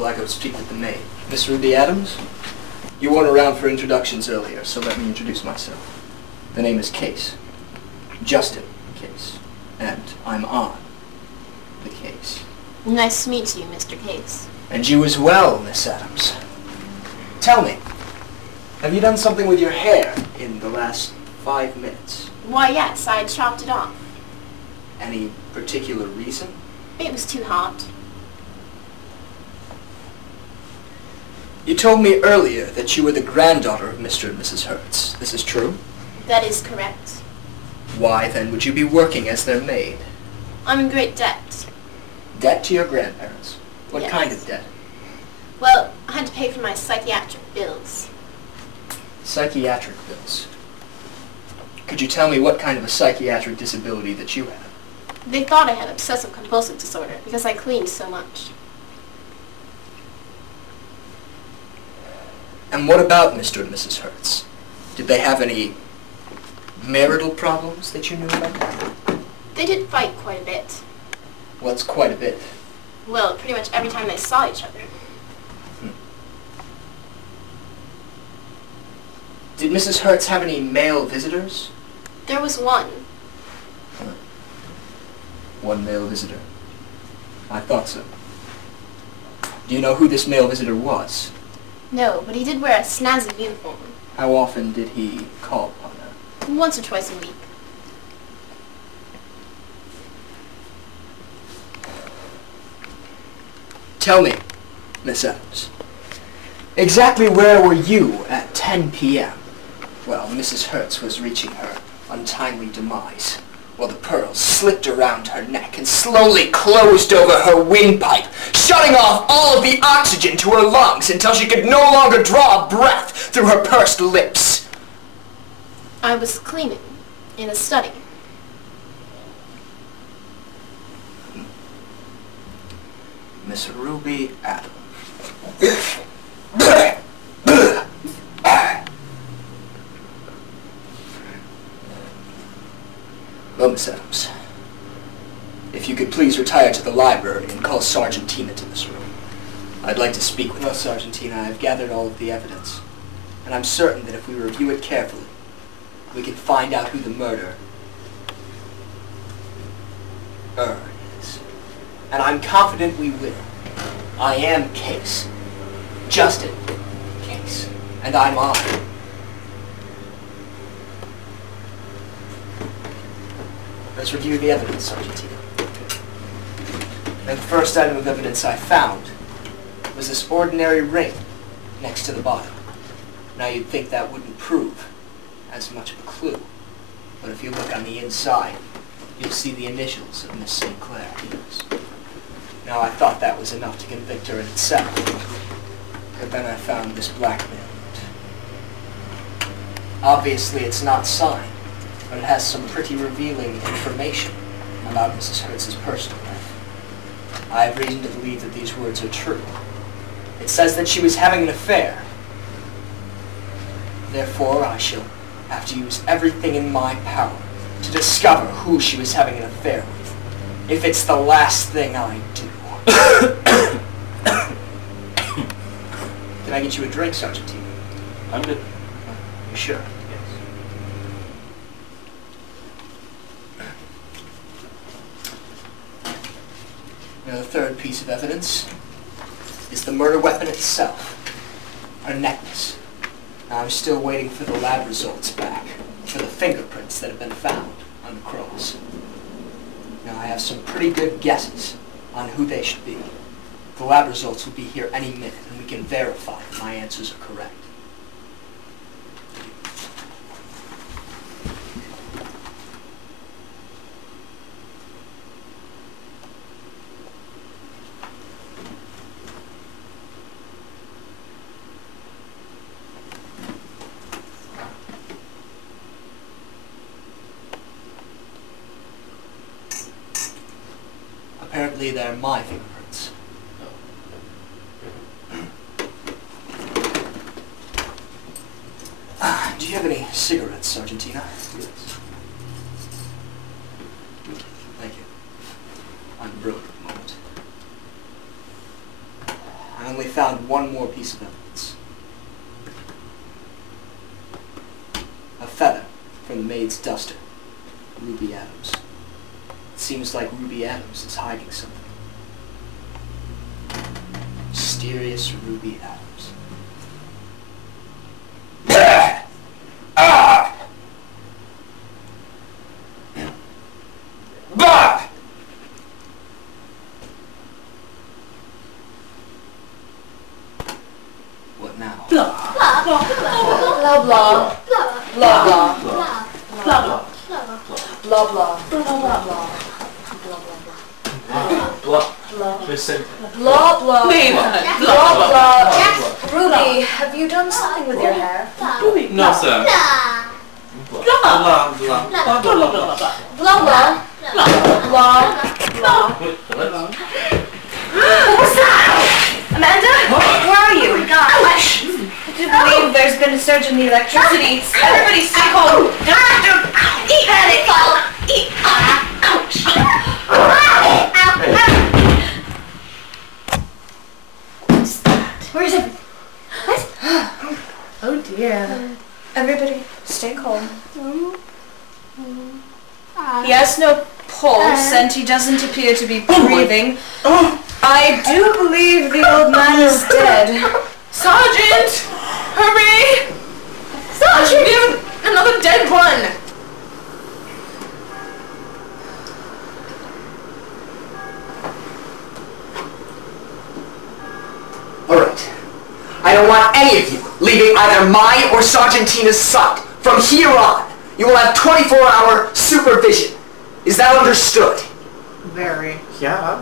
I go speak with the maid. Miss Ruby Adams? You weren't around for introductions earlier, so let me introduce myself. The name is Case. Justin Case. And I'm on the case. Nice to meet you, Mr. Case. And you as well, Miss Adams. Tell me, have you done something with your hair in the last 5 minutes? Why, yes, I chopped it off. Any particular reason? It was too hot. You told me earlier that you were the granddaughter of Mr. and Mrs. Hertz. This is true? That is correct. Why, then, would you be working as their maid? I'm in great debt. Debt to your grandparents? What Yes. kind of debt? Well, I had to pay for my psychiatric bills. Psychiatric bills. Could you tell me what kind of a psychiatric disability that you have? They thought I had obsessive-compulsive disorder because I cleaned so much. And what about Mr. and Mrs. Hertz? Did they have any marital problems that you knew about? They did fight quite a bit. What's quite a bit? Well, pretty much every time they saw each other. Did Mrs. Hertz have any male visitors? There was one. One male visitor. I thought so. Do you know who this male visitor was? No, but he did wear a snazzy uniform. How often did he call upon her? Once or twice a week. Tell me, Miss Adams, exactly where were you at 10 p.m.? Well, Mrs. Hertz was reaching her untimely demise, while the pearls slipped around her neck and slowly closed over her windpipe, shutting off all of the oxygen to her lungs until she could no longer draw a breath through her pursed lips. I was cleaning in a study. Miss Ruby Adams. Well, Miss Adams, if you could please retire to the library and call Sergeantina to this room. I'd like to speak with us, Sergeantina. I've gathered all of the evidence, and I'm certain that if we review it carefully, we can find out who the murderer is. And I'm confident we will. I am Case. Justin Case. And I'm on. Let's review the evidence, Sergeantina. And the first item of evidence I found was this ordinary ring next to the bottom. Now you'd think that wouldn't prove as much of a clue, but if you look on the inside, you'll see the initials of Miss St. Clair. Now I thought that was enough to convict her in itself, but then I found this blackmail note. Obviously it's not signed, but it has some pretty revealing information about Mrs. Hertz's personal life. I have reason to believe that these words are true. It says that she was having an affair. Therefore, I shall have to use everything in my power to discover who she was having an affair with, if it's the last thing I do. Can I get you a drink, Sergeantina? I'm good. You sure? Yes. Now, the third piece of evidence is the murder weapon itself, a necklace. Now, I'm still waiting for the lab results back, for the fingerprints that have been found on the cross. Now, I have some pretty good guesses on who they should be. The lab results will be here any minute, and we can verify if my answers are correct. Apparently, they're my fingerprints. Do you have any cigarettes, Sergeantina? Yes. Thank you. I'm broke at the moment. I only found one more piece of evidence. A feather from the maid's duster, Ruby Adams. It seems like Ruby Adams is hiding something. Mysterious Ruby Adams. What now? Blah blah blah blah blah blah blah blah blah blah. Blah blah. Blah blah. Ruby, have you done something with your hair? No, sir. Blah blah blah blah blah blah Blah blah blah blah. What's that? Amanda? Where are you? Ouch! I do believe there's been a surge in the electricity. Everybody stay home. Panic! Ouch! What's that? Where is it? What? Oh dear. Everybody stay calm. He has no pulse and he doesn't appear to be breathing. I do believe the old man is dead. Sergeant! Hurry! Sergeant! We have another dead one! Alright. I don't want any of you leaving either my or Sergeant Tina's sight. From here on, you will have 24-hour supervision. Is that understood? Very. Yeah.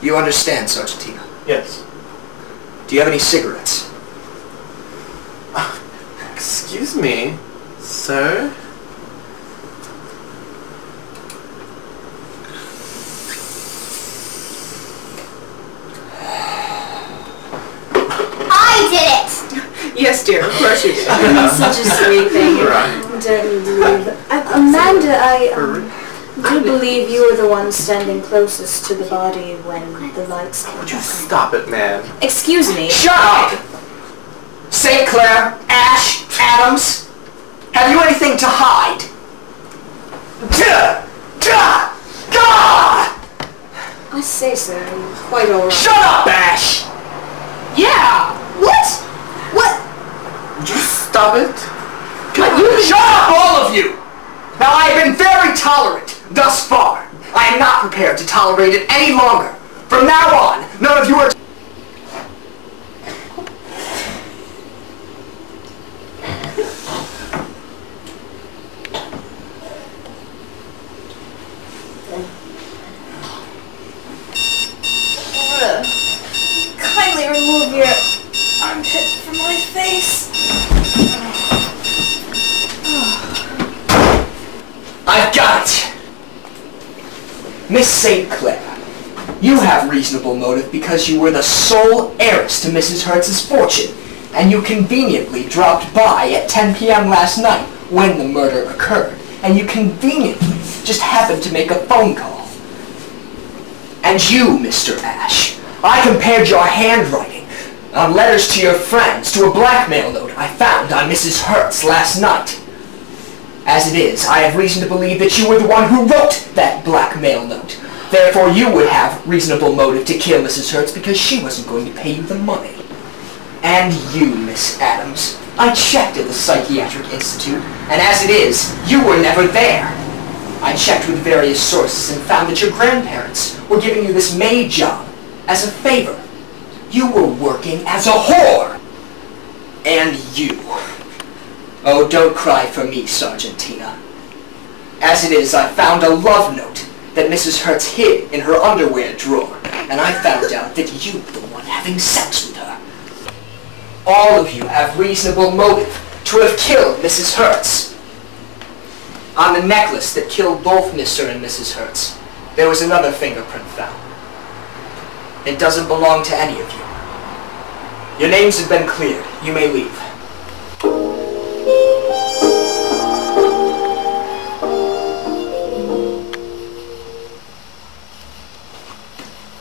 You understand, Sergeant Tina? Yes. Do you have any cigarettes? Excuse me, sir? I did it! Yes, dear, of course you did. Such a sweet thing. Right. Amanda, I do believe you were the one standing closest to the body when the lights came Would you on. stop it, man? Excuse me. Shut up! St. Clair, Ash, Adams, have you anything to hide? I say, sir, you're quite alright. Shut up, Ash! Yeah! What? What? Would you stop it? Shut up, all of you! Now, I have been very tolerant thus far. I am not prepared to tolerate it any longer. From now on, none of you are... Kindly remove your armpit from my face. I've got it! Miss St. Clair, you have reasonable motive because you were the sole heiress to Mrs. Hertz's fortune, and you conveniently dropped by at 10 p.m. last night when the murder occurred, and you conveniently just happened to make a phone call. And you, Mr. Ash, I compared your handwriting on letters to your friends to a blackmail note I found on Mrs. Hertz last night. As it is, I have reason to believe that you were the one who wrote that blackmail note. Therefore, you would have reasonable motive to kill Mrs. Hertz because she wasn't going to pay you the money. And you, Miss Adams, I checked at the Psychiatric Institute, and as it is, you were never there. I checked with various sources and found that your grandparents were giving you this maid job as a favor. You were working as a whore. And you. Oh, don't cry for me, Sergeant Tina. As it is, I found a love note that Mrs. Hertz hid in her underwear drawer, and I found out that you were the one having sex with her. All of you have reasonable motive to have killed Mrs. Hertz. On the necklace that killed both Mr. and Mrs. Hertz, there was another fingerprint found. It doesn't belong to any of you. Your names have been cleared. You may leave.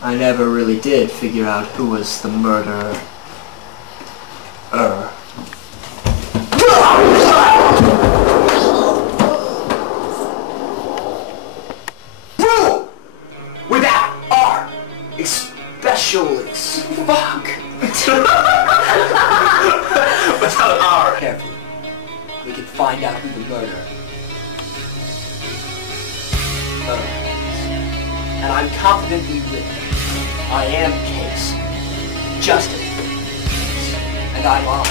I never really did figure out who was the murderer. Rule! Without R. Especially. Fuck. Without R. Carefully. We can find out who the murderer is. And I'm confident we will. I am Case. Justin. And I'm on.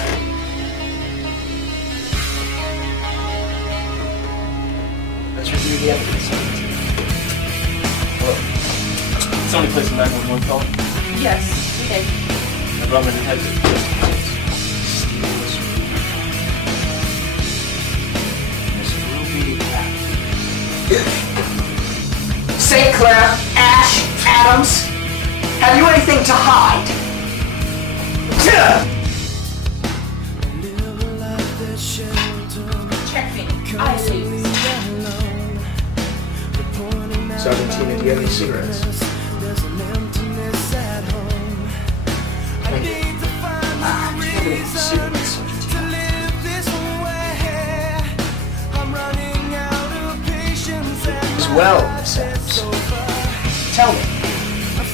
Let's review the evidence. Hello. Somebody placed a 911 call. Yes, we did. I brought my detective. St. Clair, Ash, Adams, have you anything to hide? Check me. I lose. Sergeant Tina, do you have any cigarettes? Thank you. Do you have any cigarettes, Sergeant Tina? As well, Miss Adams. Tell me,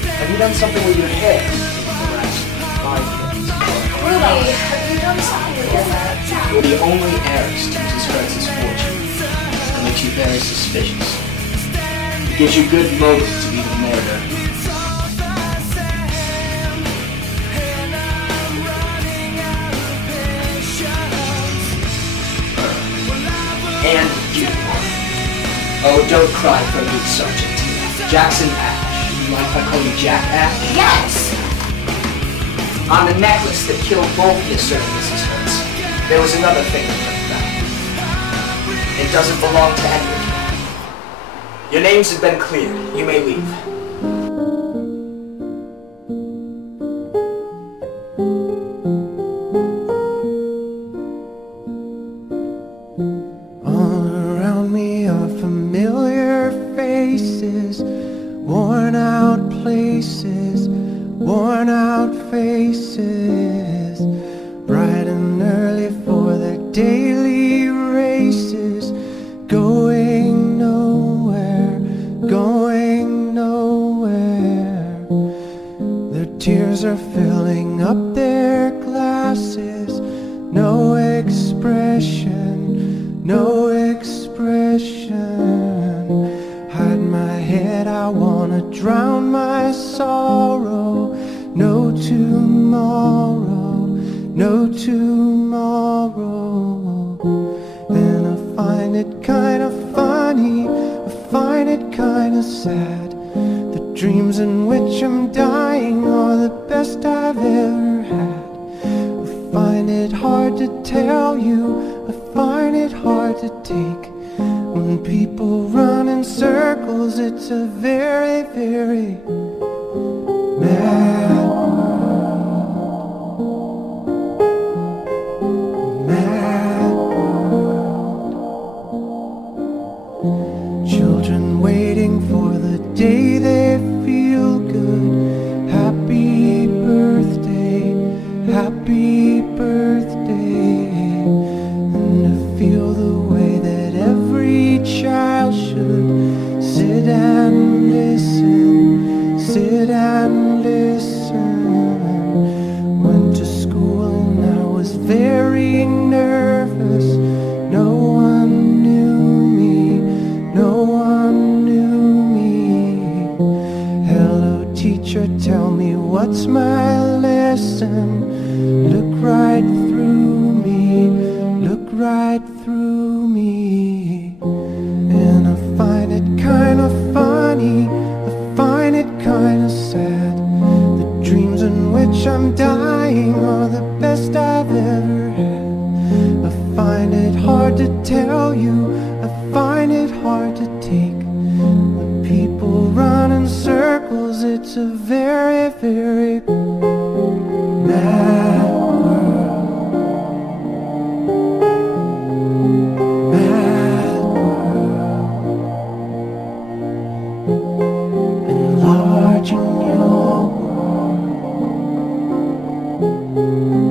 have you done something with your hair in the last 5 minutes? Really? Have you done something with your hair? You're the only heiress to Mrs. Hertz's fortune. It makes you very suspicious. It gives you good motive to be the murderer. And you. Oh, don't cry for me, Sergeant. Jackson Ash. You mind if I call you Jack Ash? Yes! On the necklace that killed both Mr. and Mrs. Hertz, there was another thing that went found. It doesn't belong to anyone. Your names have been cleared. You may leave. All around me are familiar faces, worn out places, worn out faces, bright and early for their daily races, going nowhere, going nowhere. Their tears are filling up their glasses, no expression, no expression. Hide my head, I wanna drown my sorrow. No tomorrow, no tomorrow. And I find it kinda funny, I find it kinda sad. The dreams in which I'm dying are the best I've ever had. I find it hard to tell you, I find it hard to take. When people run in circles, it's a very, very mad world. Mad world. Children waiting for the day they feel good. Happy birthday, happy birthday. And to feel the way that every child should sit and listen, sit and listen. Went to school and I was very nervous. No one knew me, no one knew me. Hello teacher, tell me what's my lesson. Look right through me, look right through me. And I find it kinda funny, I find it kinda sad. The dreams in which I'm dying are the best I've ever had. I find it hard to tell you, I find it hard to take. When people run in circles, it's a very, very mad world. Mad world. Enlarging your you.